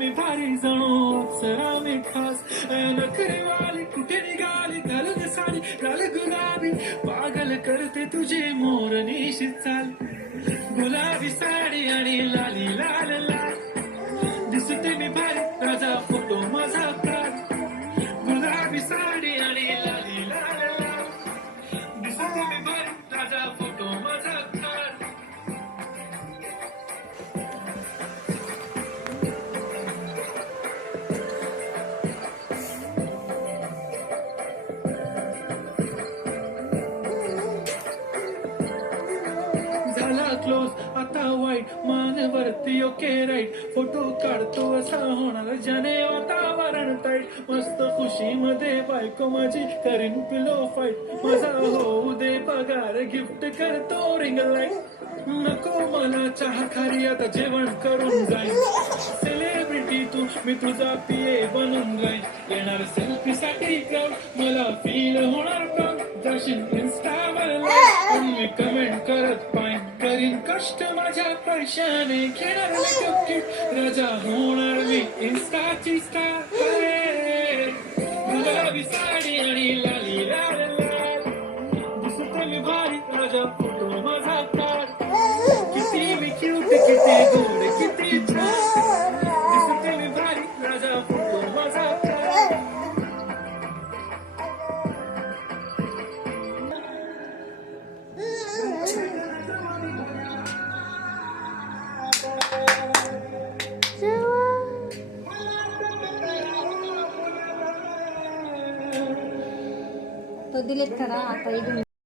मी भारी जणू अप्सरा मी खास नखरे वाली कुठे निघाली घालून साडी लाल गुलाबी पागल करते तुझे मोरनीशी चाल गुलाबी साडी आणि लाली लाल लाल दिसते मी भारी राजा फोटो माझा काढ गुलाबी साडी आणि लाली लाल लाल दिसते मी भारी राजा फोटो माझा काढ झाला क्लोज आता वाईट मानवरती ओके राईट फोटो काढतो असा होणार ज्याने वातावरण टाईट मस्त खुशी मध्ये बायको माझी करीन पिलो फाईट माझा होऊ दे पगार गिफ्ट करतो रिंग लाईट नको मला चहा खारी आता जेवण करून जाईन सेलिब्रिटी तू मी तुझा पिये बनून जाईन येणार सेल्फी साठी क्राऊड मला फील होणार प्राऊड जाशील इन्स्टावर पण मी कमेंट करत पाईन करीन कष्ट माझ्या पैशाने घेणार मी राजा होणार मी इन्स्टाची स्टार गुलाबी साडी आणि लाली लाल लाल दिसते मी भारी राजा फोटो माझा काढ किती मी क्यूट किती गोड किती छान दिसते मी भारी राजा फोटो माझा काढ तो डिलीट करा आता इथून